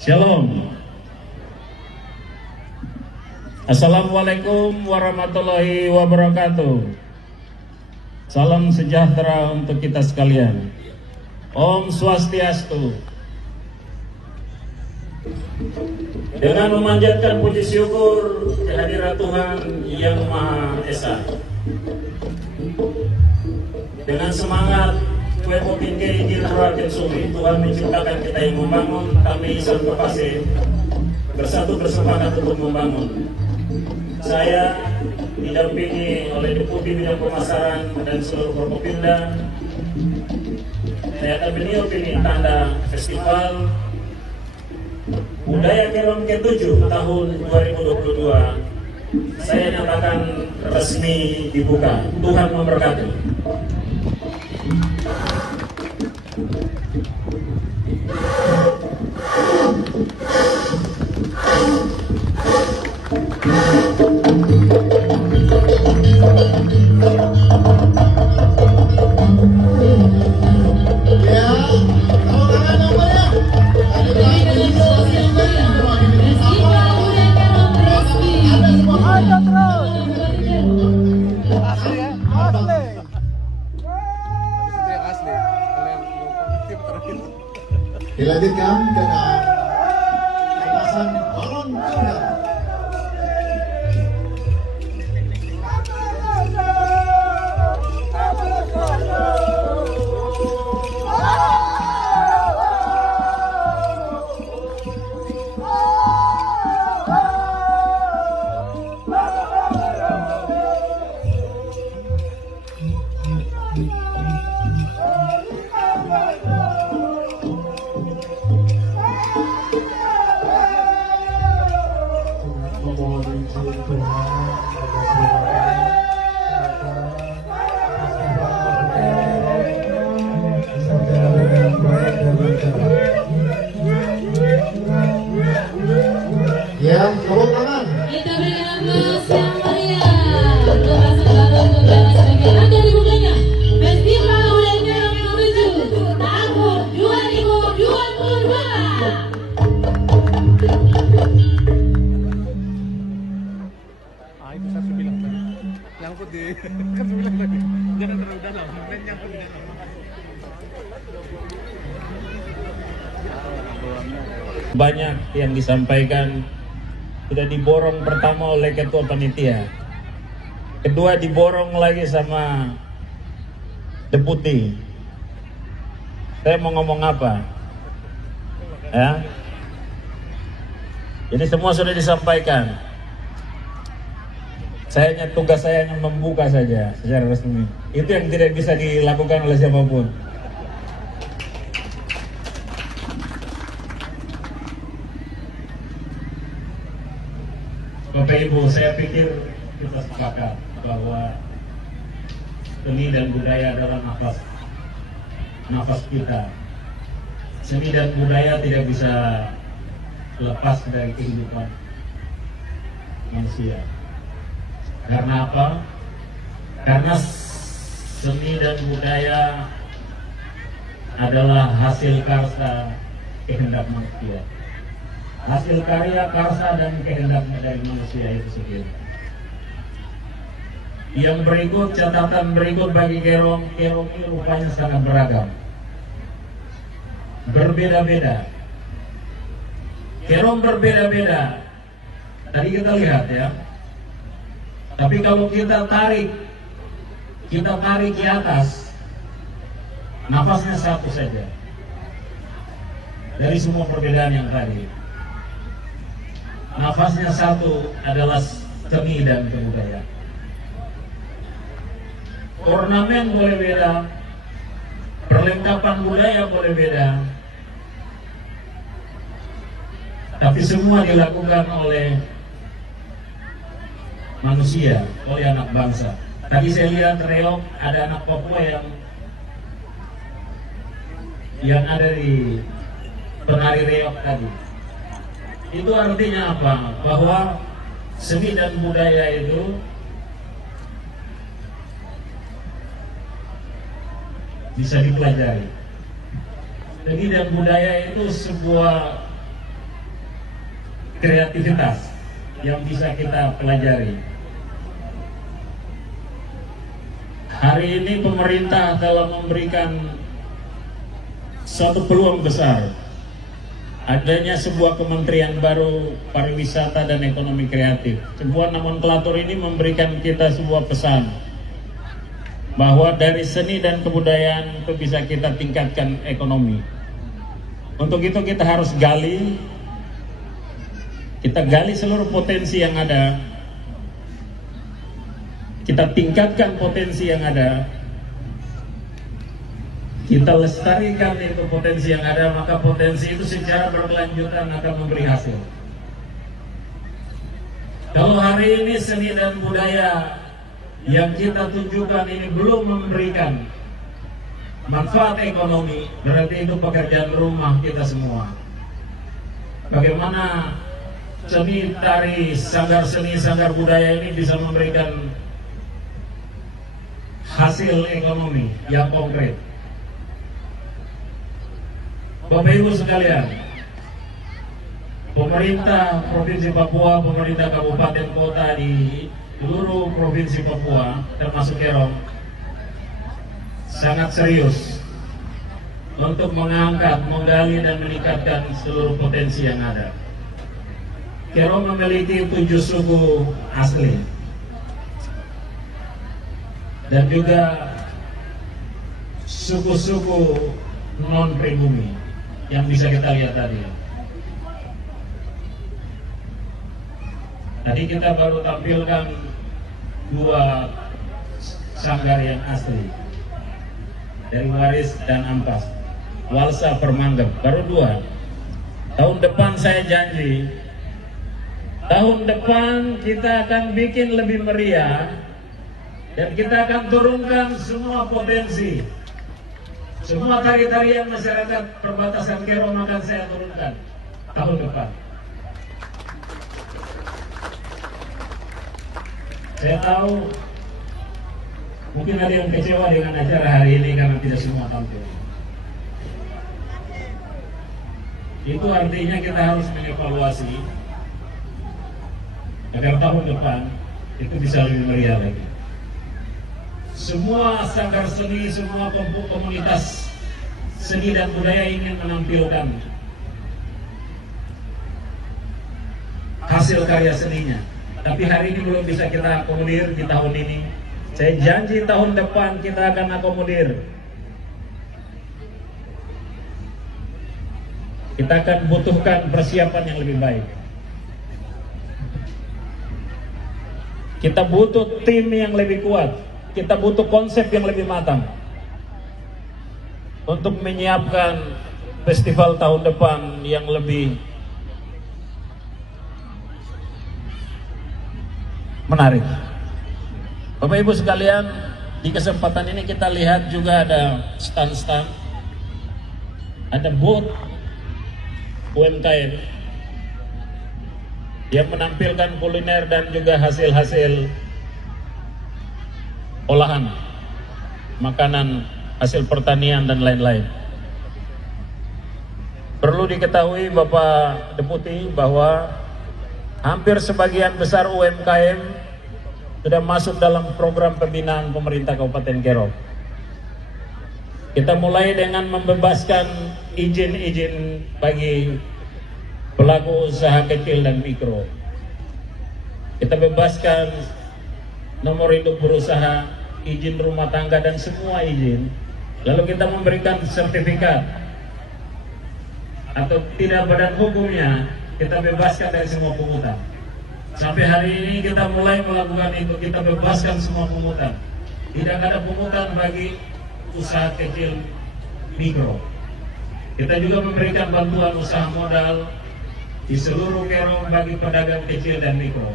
Shalom. Assalamualaikum warahmatullahi wabarakatuh. Salam sejahtera untuk kita sekalian. Om Swastiastu. Dengan memanjatkan puji syukur kehadirat Tuhan Yang Maha Esa, dengan semangat Wepo Tinggi Gilrakin Sumi, Tuhan menciptakan kita yang membangun, kami satu pasir bersatu bersemangat untuk membangun. Saya didampingi oleh Deputi Bidang Pemasaran dan seluruh Forkopimda. Saya akan menyiapkan tanda festival Budaya Kerom ke-7 tahun 2022. Saya nyatakan resmi dibuka. Tuhan memberkati. Dilanjutkan dengan pelepasan balon udara. Ya, tepuk tangan. Kita berikan aplaus yang meriah untuk pasangan baru untuk dalam sebagian ada dibukanya Festival Budaya Kerom ke-7 tahun 2022. Itu saya bilang tadi, nyangkut di kan saya bilang tadi, jangan terlalu dalam, dan nyangkut di dalam. Banyak yang disampaikan sudah diborong pertama oleh ketua panitia, kedua diborong lagi sama deputi. Saya mau ngomong apa? Ya, jadi semua sudah disampaikan. Tugas saya hanya membuka saja secara resmi. Itu yang tidak bisa dilakukan oleh siapapun. Bapak Ibu, saya pikir kita sepakat bahwa seni dan budaya adalah nafas kita. Seni dan budaya tidak bisa lepas dari kehidupan manusia. Karena apa? Karena seni dan budaya adalah hasil karsa kehendak manusia. Hasil karya, karsa, dan kehendak dari manusia itu sendiri. Yang berikut, catatan berikut bagi Kerom ini rupanya sangat beragam, berbeda-beda. Kerom berbeda-beda. Tadi kita lihat ya. Tapi kalau kita tarik ke atas, nafasnya satu saja. Dari semua perbedaan yang tadi, nafasnya satu, adalah seni dan kebudayaan. Ornamen boleh beda, perlengkapan budaya boleh beda, tapi semua dilakukan oleh manusia, oleh anak bangsa. Tadi saya lihat reok, ada anak Papua yang ada di penari reok tadi. Itu artinya apa? Bahwa seni dan budaya itu bisa dipelajari. Seni dan budaya itu sebuah kreativitas yang bisa kita pelajari. Hari ini pemerintah telah memberikan suatu peluang besar, adanya sebuah kementerian baru pariwisata dan ekonomi kreatif. Sebuah nomenklatur ini memberikan kita sebuah pesan bahwa dari seni dan kebudayaan itu bisa kita tingkatkan ekonomi. Untuk itu kita harus gali seluruh potensi yang ada, kita tingkatkan potensi yang ada, kita lestarikan itu potensi yang ada, maka potensi itu secara berkelanjutan akan memberi hasil. Kalau hari ini seni dan budaya yang kita tunjukkan ini belum memberikan manfaat ekonomi, berarti itu pekerjaan rumah kita semua. Bagaimana seni tari, sanggar seni, sanggar budaya ini bisa memberikan hasil ekonomi yang konkret. Bapak Ibu sekalian, pemerintah Provinsi Papua, pemerintah kabupaten kota di seluruh Provinsi Papua, termasuk Kerom, sangat serius untuk mengangkat, menggali dan meningkatkan seluruh potensi yang ada. Kerom memiliki 7 suku asli dan juga suku-suku non pribumi yang bisa kita lihat tadi. Tadi kita baru tampilkan 2 sanggar yang asli dari Waris dan Ampas, Walsa Permanggep, baru 2. Tahun depan saya janji, tahun depan kita akan bikin lebih meriah dan kita akan turunkan semua potensi, semua tari-tarian masyarakat perbatasan Kerom akan saya turunkan tahun depan. Saya tahu mungkin ada yang kecewa dengan acara hari ini karena tidak semua tampil. Itu artinya kita harus mengevaluasi agar tahun depan itu bisa lebih meriah lagi. Semua sanggar seni, semua komunitas seni dan budaya ingin menampilkan hasil karya seninya, tapi hari ini belum bisa kita akomodir di tahun ini. Saya janji tahun depan kita akan akomodir. Kita akan butuhkan persiapan yang lebih baik. Kita butuh tim yang lebih kuat. Kita butuh konsep yang lebih matang untuk menyiapkan festival tahun depan yang lebih menarik. Bapak Ibu sekalian, di kesempatan ini kita lihat juga ada stand-stand, ada booth UMKM yang menampilkan kuliner dan juga hasil-hasil olahan, makanan, hasil pertanian dan lain-lain. Perlu diketahui Bapak Deputi bahwa hampir sebagian besar UMKM sudah masuk dalam program pembinaan pemerintah Kabupaten Kerom. Kita mulai dengan membebaskan izin-izin bagi pelaku usaha kecil dan mikro. Kita bebaskan nomor induk berusaha, izin rumah tangga dan semua izin. Lalu kita memberikan sertifikat atau tidak badan hukumnya, kita bebaskan dari semua pungutan. Sampai hari ini kita mulai melakukan itu, kita bebaskan semua pungutan. Tidak ada pungutan bagi usaha kecil mikro. Kita juga memberikan bantuan usaha modal di seluruh Kerom bagi pedagang kecil dan mikro.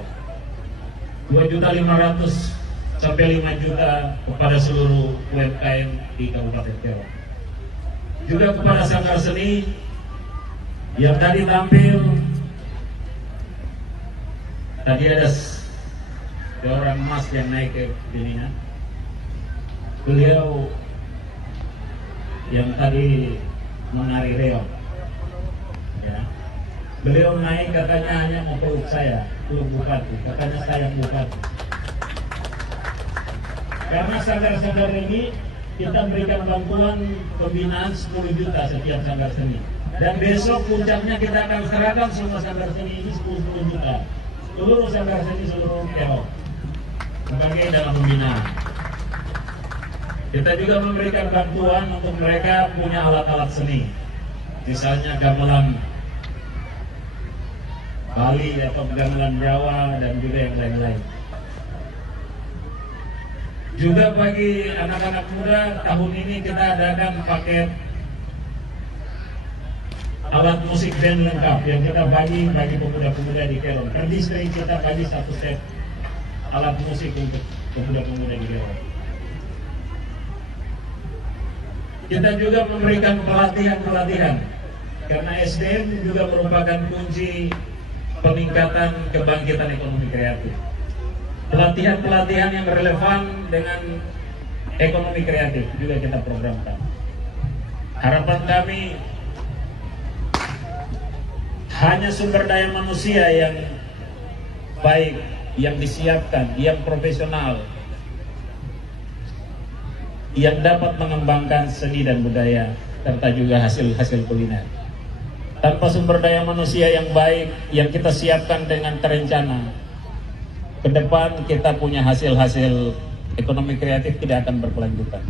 2.500.000 sampai 5 juta kepada seluruh UMKM di Kabupaten Kerom. Juga kepada sanggar seni yang tadi tampil. Tadi ada seorang mas yang naik ke sini. Beliau yang tadi menari reog, ya. Beliau naik katanya hanya mau peluk saya, peluk bupati. Katanya sayang bupati. Karena sanggar-sanggar ini kita berikan bantuan pembinaan 10 juta setiap sanggar seni. Dan besok puncaknya kita akan serahkan semua sanggar seni ini 10 juta. Seluruh sanggar seni seluruh Kero sebagai dalam pembinaan. Kita juga memberikan bantuan untuk mereka punya alat-alat seni, misalnya gamelan Bali atau gamelan Jawa dan juga yang lain-lain. Juga bagi anak-anak muda tahun ini kita adakan paket alat musik band lengkap yang kita bagi pemuda-pemuda di Kero. Per distrik kita bagi 1 set alat musik untuk pemuda-pemuda di Kero. Kita juga memberikan pelatihan karena SDM juga merupakan kunci peningkatan kebangkitan ekonomi kreatif. Pelatihan yang relevan dengan ekonomi kreatif juga kita programkan. Harapan kami hanya sumber daya manusia yang baik, yang disiapkan, yang profesional, yang dapat mengembangkan seni dan budaya serta juga hasil-hasil kuliner. Tanpa sumber daya manusia yang baik yang kita siapkan dengan terencana, ke depan kita punya hasil-hasil ekonomi kreatif tidak akan berkelanjutan.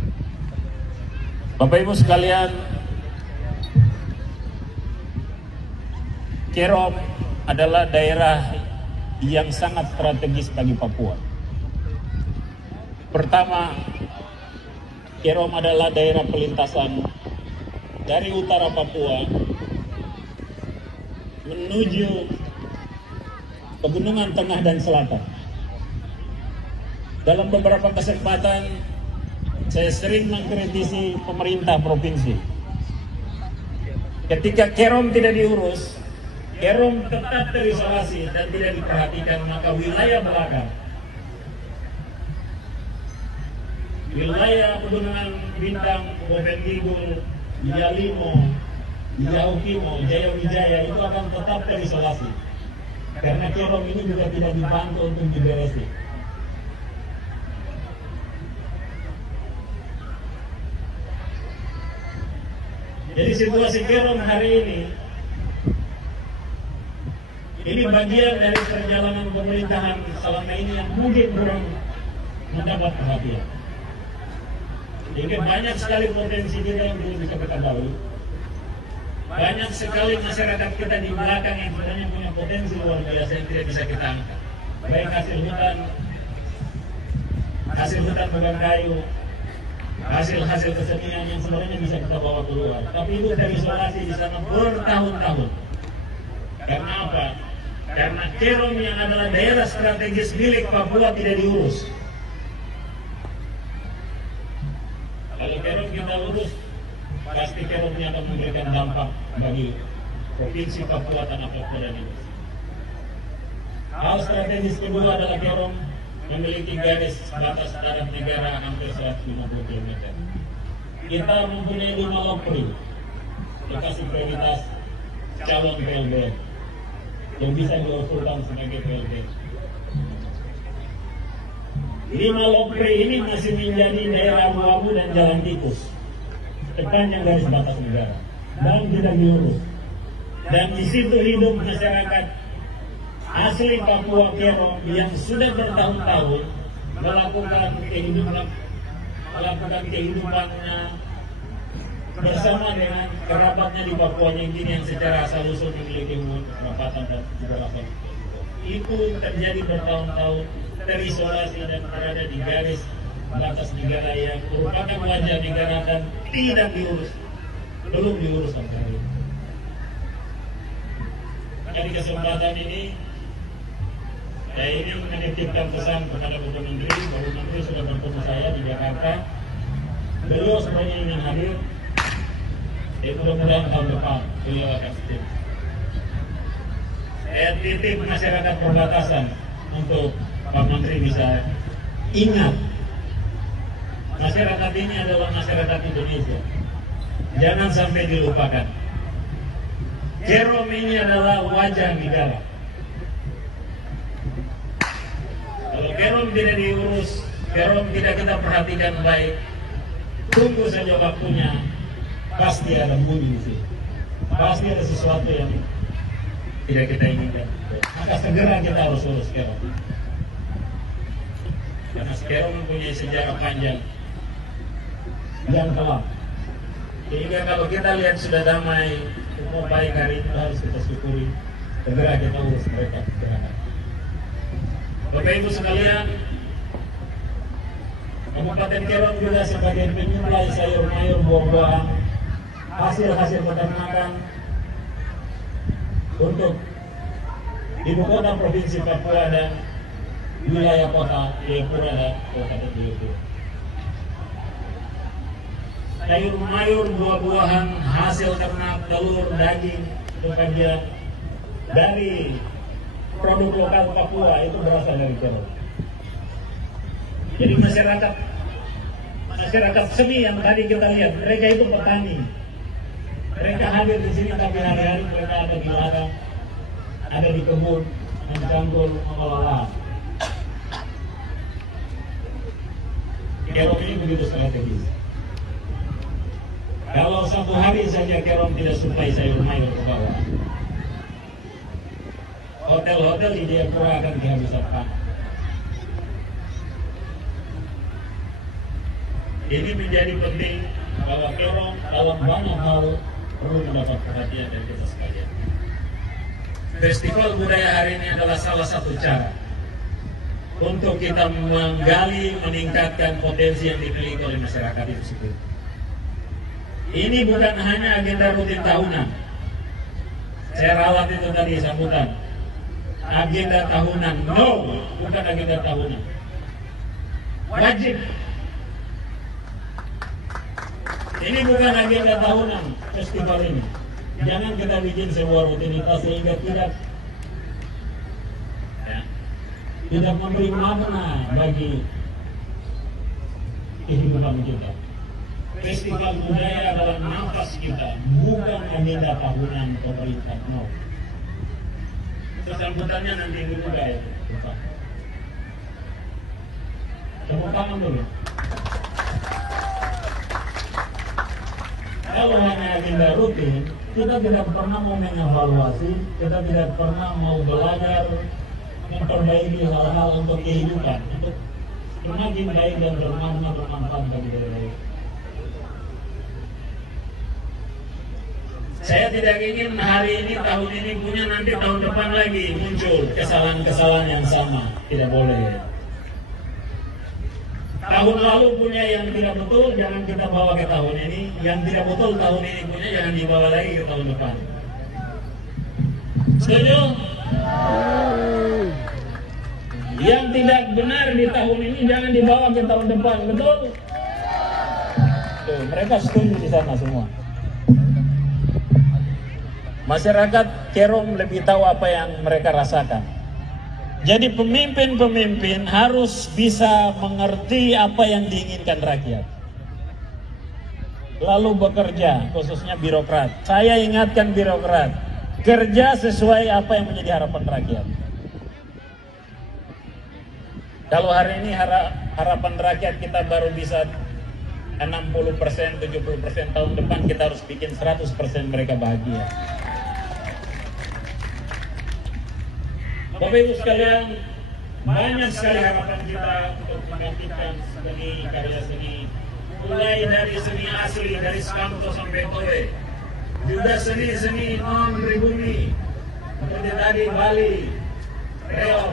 Bapak Ibu sekalian, Kero adalah daerah yang sangat strategis bagi Papua. Pertama, Kero adalah daerah pelintasan dari utara Papua menuju pegunungan tengah dan selatan. Dalam beberapa kesempatan saya sering mengkritisi pemerintah provinsi. Ketika Kerom tidak diurus, Kerom tetap terisolasi dan tidak diperhatikan, maka wilayah belakang, wilayah pegunungan Bintang, Bovendigul, Yalimo, Yaukimo, Jayawijaya itu akan tetap terisolasi. Karena Kerom ini juga tidak dibantu untuk diberesi. Jadi situasi Kerom hari ini bagian dari perjalanan pemerintahan selama ini yang mungkin kurang mendapat perhatian. Jadi banyak sekali potensi kita yang belum bisa kita ketahui. Banyak sekali masyarakat kita di belakang yang sebenarnya punya potensi luar biasa yang tidak bisa kita angkat. Baik hasil hutan bukan kayu, hasil kesenian yang sebenarnya bisa kita bawa keluar. Tapi itu terisolasi di sana bertahun-tahun. Karena apa? Karena Kerom yang adalah daerah strategis milik Papua tidak diurus. Kalau Kerom kita urus, pasti Keromnya akan memberikan dampak bagi provinsi Papua, tanah Papua dan Indonesia. Hal strategis kedua adalah Kerom memiliki garis batas darat negara hampir 150 km. Kita mempunyai 5 lokri, lokasi prioritas calon PLBM yang bisa diusulkan sebagai PLBM. 5 lokri ini masih menjadi daerah abu-abu dan jalan tikus sepanjang garis batas negara dan tidak diurus. Dan di situ hidup masyarakat asli Papua Kero yang sudah bertahun-tahun melakukan kehidupannya bersama dengan kerabatnya di Papua Nugini yang secara asal-usul memiliki kerabatan dan juga lapang. Itu terjadi bertahun-tahun terisolasi dan berada di garis batas negara yang merupakan wajah negara dan tidak diurus, belum diurus sampai hari ini. Di kesempatan ini saya ingin menitipkan pesan kepada Bapak Menteri. Bapak Menteri sudah bertemu saya di Jakarta. Beliau sebenarnya ingin hadir. Mudah-mudahan tahun depan beliau akan hadir. Saya titip masyarakat perbatasan untuk Pak Menteri bisa ingat, masyarakat ini adalah masyarakat Indonesia. Jangan sampai dilupakan. Kerom ini adalah wajah negara. Kalau Kerom tidak diurus, Kerom tidak kita perhatikan baik, tunggu saja waktunya, pasti ada bunyi di sini. Pasti ada sesuatu yang tidak kita inginkan. Maka segera kita harus urus Kerom. Karena Kerom mempunyai sejarah panjang yang kelam. Sehingga kalau kita lihat sudah damai, semua baik hari ini harus kita syukuri. Segera kita urus mereka. Bapak Ibu sekalian, Kabupaten Kerom juga sebagai penyuplai sayur mayur buah-buahan, hasil-hasil peternakan untuk ibu kota provinsi Papua dan wilayah kota Jayapura dan Kabupaten Jayapura. Sayur mayur buah-buahan, hasil ternak, telur, daging, itu bagian dari produk lokal Papua itu berasal dari Kerom. Jadi masyarakat seni yang tadi kita lihat, mereka itu petani. Mereka hadir di sini tapi hari-hari mereka ada di ladang, ada di kebun, mencanggul mengelola. Kerom ini begitu strategis. Kalau satu hari saja Kerom tidak suplai sayur mayur ke bawah, hotel-hotel di Jayapura akan kehabisan pangan. Ini menjadi penting bahwa Kerom dalam banyak hal perlu mendapat perhatian dari kita sekalian. Festival budaya hari ini adalah salah satu cara untuk kita menggali, meningkatkan potensi yang dimiliki oleh masyarakat itu sendiri. Ini bukan hanya agenda rutin tahunan. Saya ralat itu tadi sambutan. Agenda tahunan, no, bukan agenda tahunan. Wajib. Ini bukan agenda tahunan festival ini. Jangan kita bikin sebuah rutinitas sehingga tidak memberi makna bagi kehidupan kita. Festival budaya adalah nafas kita, bukan agenda tahunan pemerintah. No. Sambutannya nanti dulu ya. Tepuk tangan dulu. Kalau hanya agenda rutin, kita tidak pernah mau mengevaluasi, kita tidak pernah mau belajar memperbaiki hal-hal untuk kehidupan, untuk semakin baik dan bermakna bermanfaat bagi daerah. Saya tidak ingin hari ini, tahun ini punya, nanti tahun depan lagi muncul kesalahan-kesalahan yang sama. Tidak boleh. Tahun lalu punya yang tidak betul, jangan kita bawa ke tahun ini. Yang tidak betul tahun ini punya, jangan dibawa lagi ke tahun depan. Setuju? Yang tidak benar di tahun ini, jangan dibawa ke tahun depan. Betul? Tuh, mereka setuju di sana semua. Masyarakat Kerom lebih tahu apa yang mereka rasakan. Jadi pemimpin-pemimpin harus bisa mengerti apa yang diinginkan rakyat. Lalu bekerja, khususnya birokrat. Saya ingatkan birokrat, kerja sesuai apa yang menjadi harapan rakyat. Kalau hari ini harapan rakyat kita baru bisa 60%, 70%, tahun depan kita harus bikin 100% mereka bahagia. Bapak Ibu sekalian, banyak sekali harapan kita untuk menggantikan seni, karya seni, mulai dari seni asli, dari Skanto sampai Towe, juga seni-seni non pribumi, seperti tadi Bali, Reok,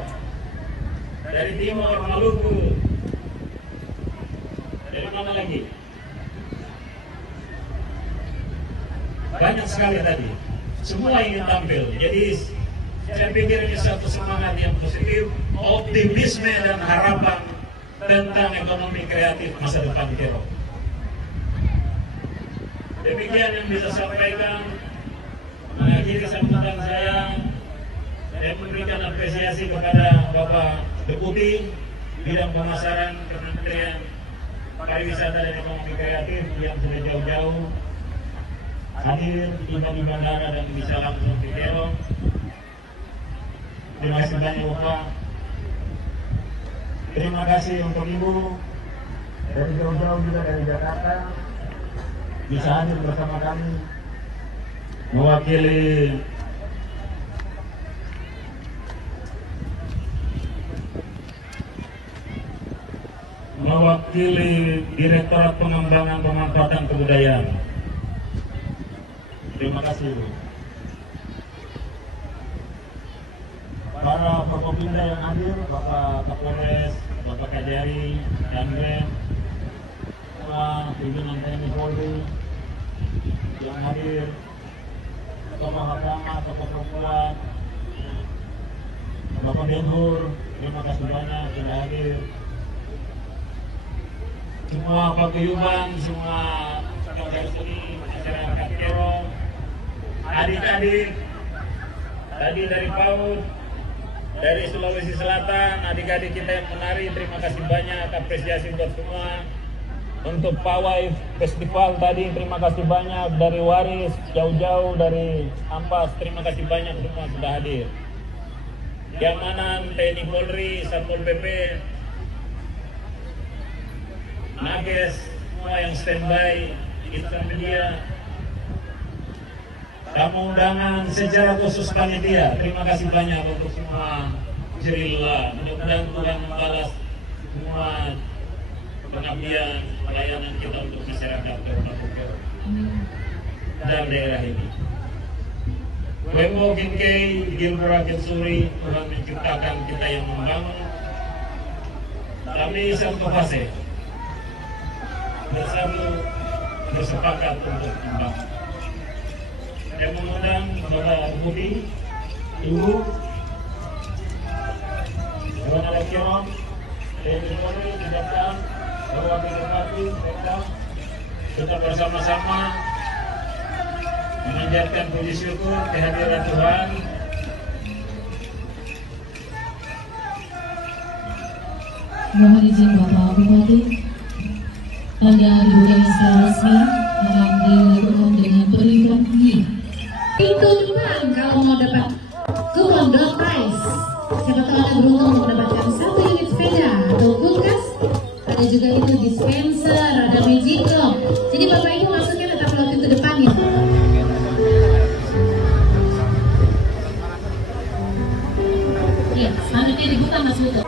dari Timur, Maluku, dari mana lagi? Banyak sekali tadi, semua ingin tampil. Jadi saya pikir ini satu semangat yang positif, optimisme dan harapan tentang ekonomi kreatif masa depan Kerom. Demikian yang bisa sampaikan. Mengakhiri sambutan saya memberikan apresiasi kepada Bapak Deputi Bidang Pemasaran Kementerian Pariwisata dan Ekonomi Kreatif yang sudah jauh-jauh hadir tiba di bandara dan bisa langsung ke Kero. Terima kasih banyak Bapak. Terima kasih untuk Ibu dari jauh-jauh juga dari Jakarta bisa hadir bersama kami mewakili Direktorat Pengembangan Pemanfaatan Kebudayaan. Terima kasih Bu. Para Forkopimda yang hadir, Bapak Kapolres, Bapak Kajari, Danrem, semua pimpinan TNI Polri yang hadir, tokoh agama, tokoh perempuan, Bapak Denhur, terima kasih banyak sudah hadir. Semua paguyuban, semua saudara-saudari masyarakat Kero, adik-adik tadi dari PAUD, dari Sulawesi Selatan, adik-adik kita yang menari, terima kasih banyak, apresiasi buat semua. Untuk Pawai Festival tadi, terima kasih banyak dari Waris, jauh-jauh dari Ampas, terima kasih banyak semua sudah hadir. Keamanan TNI Polri, Satpol PP, Nages, semua yang standby, Insan Media, tamu undangan secara khusus panitia, terima kasih banyak untuk semua. Alhamdulillah, mudah-mudahan Tuhan membalas semua pengabdian pelayanan kita untuk masyarakat Kabupaten dan daerah ini. Wemo Kinkei, Gilbra Kensuri, Tuhan menciptakan kita yang membangun. Kami satu fase bersatu bersepakat untuk membangun. Yang mengundang Bapak Budi, Ibu, Dewan Alakiron, TNI Polri, Kejaksaan, Perwakilan Bupati, Pemda, kita bersama-sama menanjatkan puji syukur kehadiran Tuhan. Mohon izin Bapak Bupati, pada dibuka secara resmi dilakukan dengan perlindungan tinggi. Itu tenang kalau mau dapat kupon door prize. Siapa tahu Anda beruntung mendapatkan 1 unit sepeda atau kulkas. Ada juga itu dispenser, ada magicom. Jadi Bapak Ibu masuknya tetap lewat pintu depan ya. Iya, selanjutnya dibuka Mas Buto.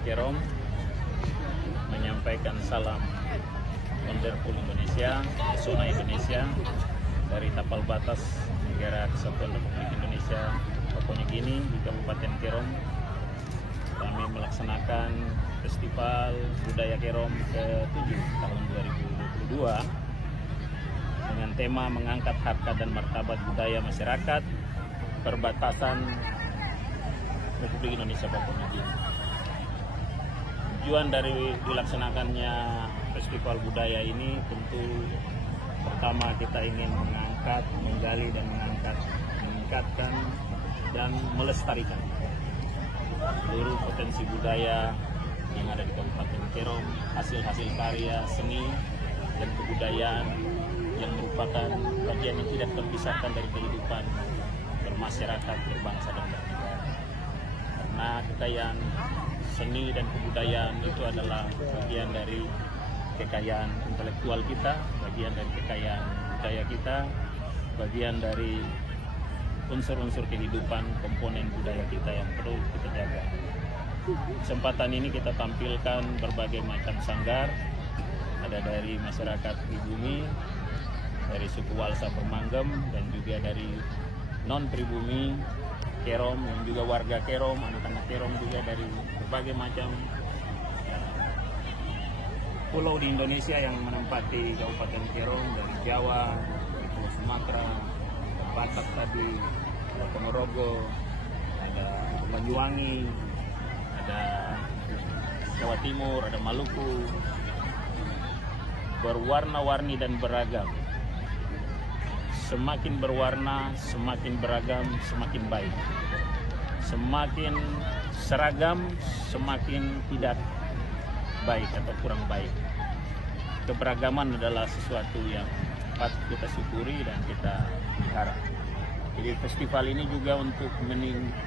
Kerom menyampaikan salam Wonderful Indonesia, Pesona Indonesia dari tapal batas Negara Kesatuan Republik Indonesia Papua New Guinea di Kabupaten Kerom. Kami melaksanakan Festival Budaya Kerom ke-7 tahun 2022 dengan tema mengangkat harkat dan martabat budaya masyarakat perbatasan Republik Indonesia Papua New Guinea. Tujuan dari dilaksanakannya festival budaya ini tentu pertama kita ingin mengangkat, menggali dan meningkatkan dan melestarikan seluruh potensi budaya yang ada di Kabupaten Kerom, hasil-hasil karya seni dan kebudayaan yang merupakan bagian yang tidak terpisahkan dari kehidupan bermasyarakat, berbangsa dan bernegara. Karena kekayaan seni dan kebudayaan itu adalah bagian dari kekayaan intelektual kita, bagian dari kekayaan budaya kita, bagian dari unsur-unsur kehidupan, komponen budaya kita yang perlu kita jaga. Kesempatan ini kita tampilkan berbagai macam sanggar, ada dari masyarakat pribumi, dari suku Walsa Permanggem, dan juga dari non-pribumi Kerom, yang juga warga Kerom, anak-anak Kerom juga dari berbagai macam pulau di Indonesia yang menempati Kabupaten Kerom, dari Jawa, dari Pulau Sumatera, Batak tadi, ada Ponorogo, ada Banyuwangi, ada Jawa Timur, ada Maluku, berwarna-warni dan beragam. Semakin berwarna, semakin beragam, semakin baik. Semakin seragam, semakin tidak baik atau kurang baik. Keberagaman adalah sesuatu yang patut kita syukuri dan kita pelihara. Jadi festival ini juga untuk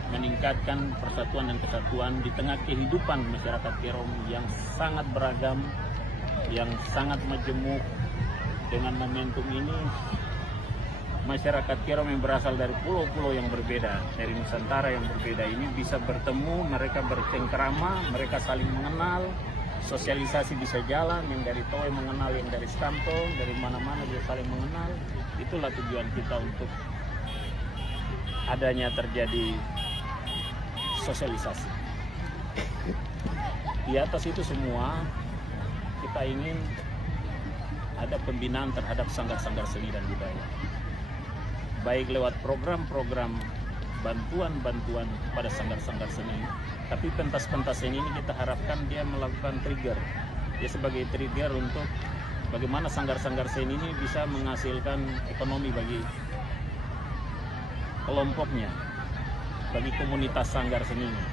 meningkatkan persatuan dan kesatuan di tengah kehidupan masyarakat Kerom yang sangat beragam, yang sangat majemuk. Dengan momentum ini, masyarakat Kerom yang berasal dari pulau-pulau yang berbeda, dari Nusantara yang berbeda ini bisa bertemu, mereka bercengkerama, mereka saling mengenal, sosialisasi bisa jalan, yang dari Toy mengenal yang dari Stantong, dari mana-mana dia saling mengenal. Itulah tujuan kita untuk adanya terjadi sosialisasi. Di atas itu semua, kita ingin ada pembinaan terhadap sanggar-sanggar seni dan budaya. Baik lewat program-program bantuan-bantuan pada sanggar-sanggar seni, tapi pentas-pentas seni ini kita harapkan dia melakukan trigger. Dia sebagai trigger untuk bagaimana sanggar-sanggar seni ini bisa menghasilkan ekonomi bagi kelompoknya, bagi komunitas sanggar seninya.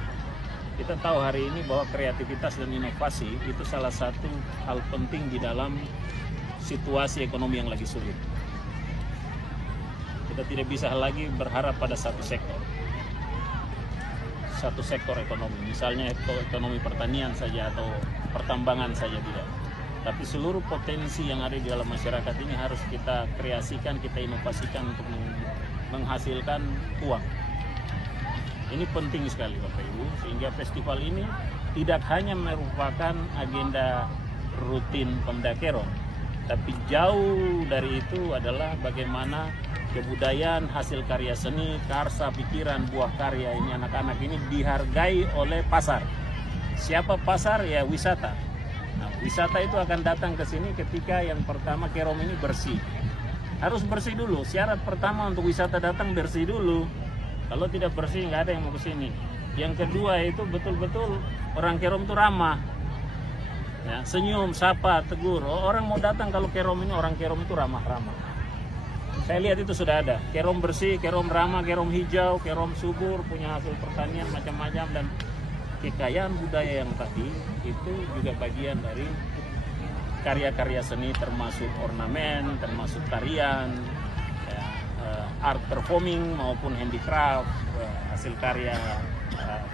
Kita tahu hari ini bahwa kreativitas dan inovasi itu salah satu hal penting di dalam situasi ekonomi yang lagi sulit. Kita tidak bisa lagi berharap pada satu sektor ekonomi, misalnya ekonomi pertanian saja atau pertambangan saja, tidak. Tapi seluruh potensi yang ada di dalam masyarakat ini harus kita kreasikan, kita inovasikan untuk menghasilkan uang. Ini penting sekali Bapak Ibu, sehingga festival ini tidak hanya merupakan agenda rutin Pemda Kerom, tapi jauh dari itu adalah bagaimana kebudayaan, hasil karya seni, karsa, pikiran, buah karya ini, anak-anak ini dihargai oleh pasar. Siapa pasar? Ya wisata. Nah, wisata itu akan datang ke sini ketika yang pertama Kerom ini bersih. Harus bersih dulu. Syarat pertama untuk wisata datang bersih dulu. Kalau tidak bersih nggak ada yang mau ke sini. Yang kedua itu betul-betul orang Kerom itu ramah. Ya, senyum, sapa, tegur. Orang mau datang kalau Kerom ini, orang Kerom itu ramah-ramah. Saya lihat itu sudah ada. Kerom bersih, Kerom ramah, Kerom hijau, Kerom subur, punya hasil pertanian macam-macam, dan kekayaan budaya yang tadi itu juga bagian dari karya-karya seni, termasuk ornamen, termasuk tarian, ya, art performing maupun handicraft, hasil karya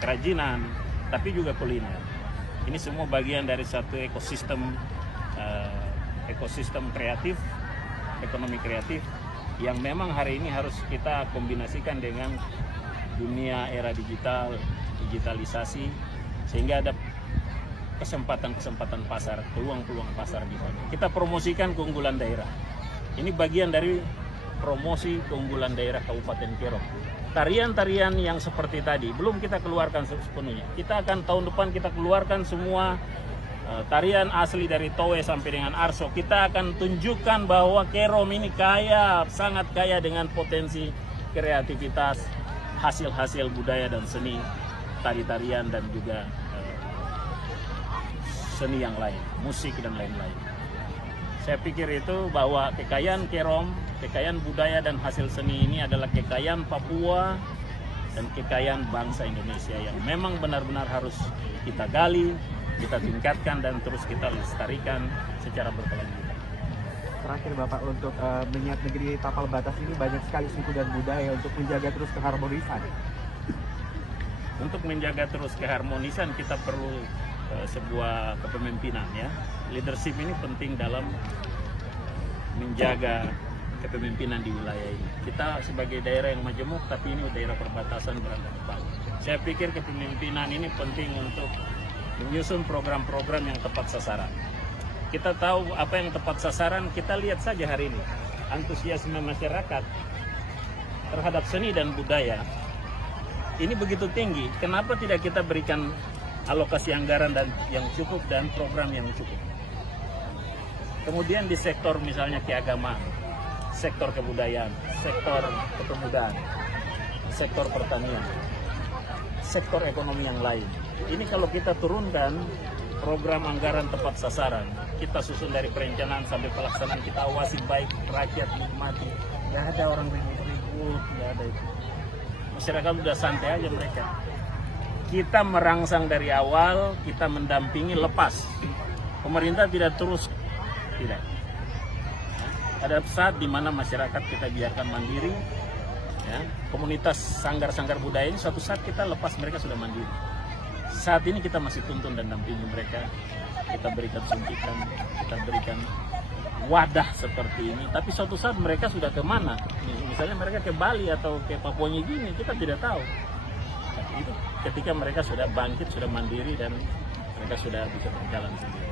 kerajinan, tapi juga kuliner. Ini semua bagian dari satu ekosistem kreatif, ekonomi kreatif yang memang hari ini harus kita kombinasikan dengan dunia era digitalisasi, sehingga ada kesempatan-kesempatan pasar, peluang-peluang pasar di sana. Kita promosikan keunggulan daerah. Ini bagian dari promosi keunggulan daerah Kabupaten Kerom. Tarian-tarian yang seperti tadi belum kita keluarkan sepenuhnya. Kita akan tahun depan kita keluarkan semua tarian asli dari Towe sampai dengan Arso. Kita akan tunjukkan bahwa Kerom ini kaya, sangat kaya dengan potensi kreativitas, hasil-hasil budaya dan seni, tari-tarian dan juga seni yang lain, musik dan lain-lain. Saya pikir itu bahwa kekayaan Kerom, kekayaan budaya dan hasil seni ini adalah kekayaan Papua dan kekayaan bangsa Indonesia yang memang benar-benar harus kita gali, kita tingkatkan dan terus kita lestarikan secara berkelanjutan. Terakhir Bapak, untuk mengingat negeri tapal batas ini banyak sekali suku dan budaya, untuk menjaga terus keharmonisan. Untuk menjaga terus keharmonisan kita perlu sebuah kepemimpinan ya. Leadership ini penting dalam menjaga kepemimpinan di wilayah ini. Kita sebagai daerah yang majemuk tapi ini daerah perbatasan berada di bawah. Saya pikir kepemimpinan ini penting untuk menyusun program-program yang tepat sasaran. Kita tahu apa yang tepat sasaran, kita lihat saja hari ini. Antusiasme masyarakat terhadap seni dan budaya ini begitu tinggi. Kenapa tidak kita berikan alokasi anggaran dan yang cukup dan program yang cukup? Kemudian di sektor misalnya keagamaan, sektor kebudayaan, sektor kepemudaan, sektor pertanian, sektor ekonomi yang lain. Ini kalau kita turunkan program anggaran tepat sasaran, kita susun dari perencanaan sampai pelaksanaan, kita awasi baik, rakyat nikmati. Nggak ada orang ribut-ribut, nggak ada itu. Masyarakat udah santai aja mereka. Kita merangsang dari awal, kita mendampingi lepas. Pemerintah tidak terus, tidak. Ada saat di mana masyarakat kita biarkan mandiri, ya. Komunitas sanggar-sanggar budaya ini suatu saat kita lepas, mereka sudah mandiri. Saat ini kita masih tuntun dan dampingi mereka, kita berikan suntikan, kita berikan wadah seperti ini. Tapi suatu saat mereka sudah kemana? Misalnya mereka ke Bali atau ke Papua Nugini, kita tidak tahu. Itu ketika mereka sudah bangkit, sudah mandiri dan mereka sudah bisa berjalan sendiri.